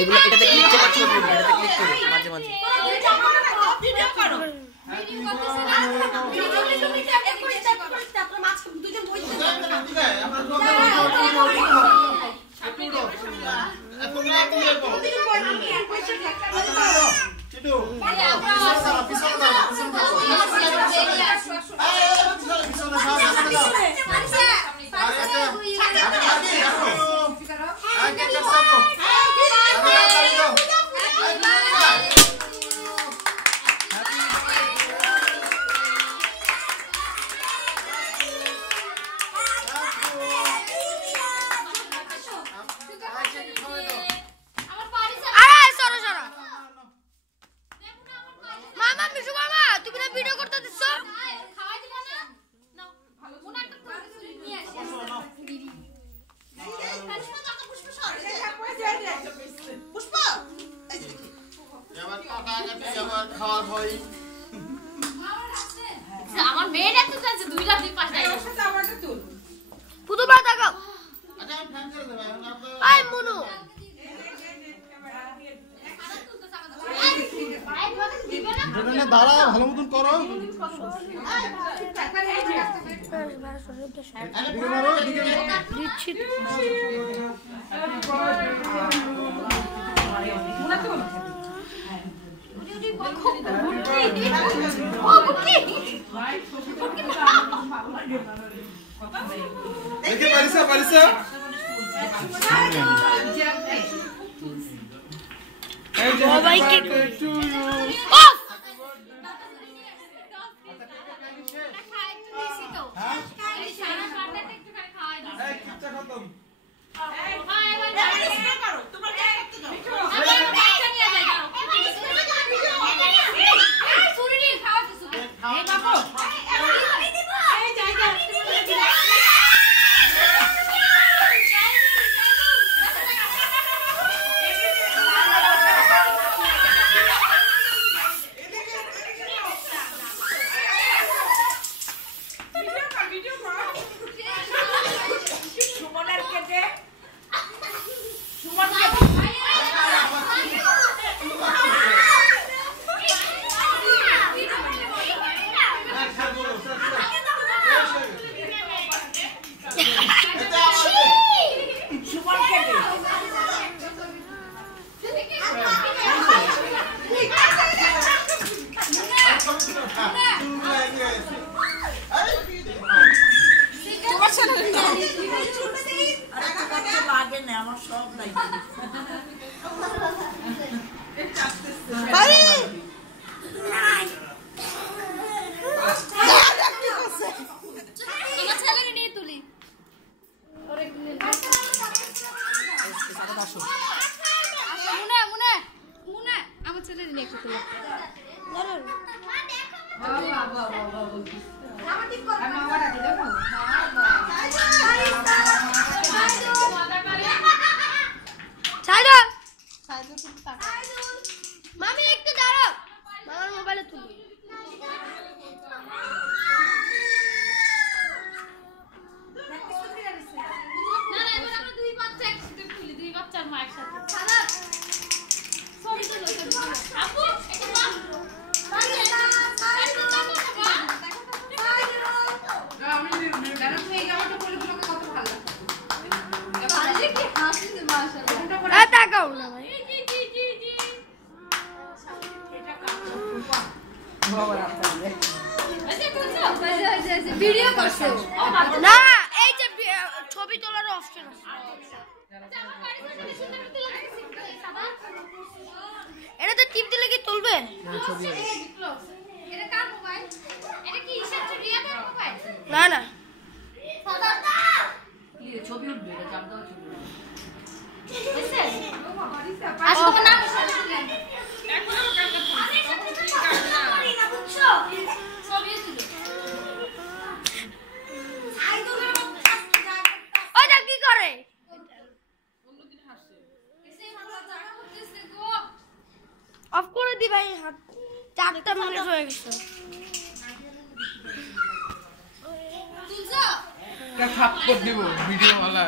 এগুলো এটাতে ক্লিক করে ছবি উঠবে, এটাতে ক্লিক করো মাঝে মাঝে। ভিডিও করো, ভিডিও করতেছ না, ভিডিও তুমি ট্যাপ করে তারপর মাছ দুইটা বই দিতে আমার মেয়ের এত কাছে 2 লাখ 2 5 টাকা সাথে আমারটা তুল পুরো বা তাকাও। আচ্ছা আমি ফ্যান করে দেব আই মনু জেনে দাঁড়া ভালো মতন করো। দেখে পারিসা পারিসা সবাইকে মামি একটু দাঁড়াও, মামার মোবাইলে তুলি। ভিডিও করছো না, এই যে ছবি তোলার অপশন আছে, এটা তো টিপ দিলে কি তুলবে? না না ছবি উঠবে কি করে অফ করে দি ভাই, হাত 4টা মিনিট হয়ে গেছে। থাপ করে দিব ভিডিও वाला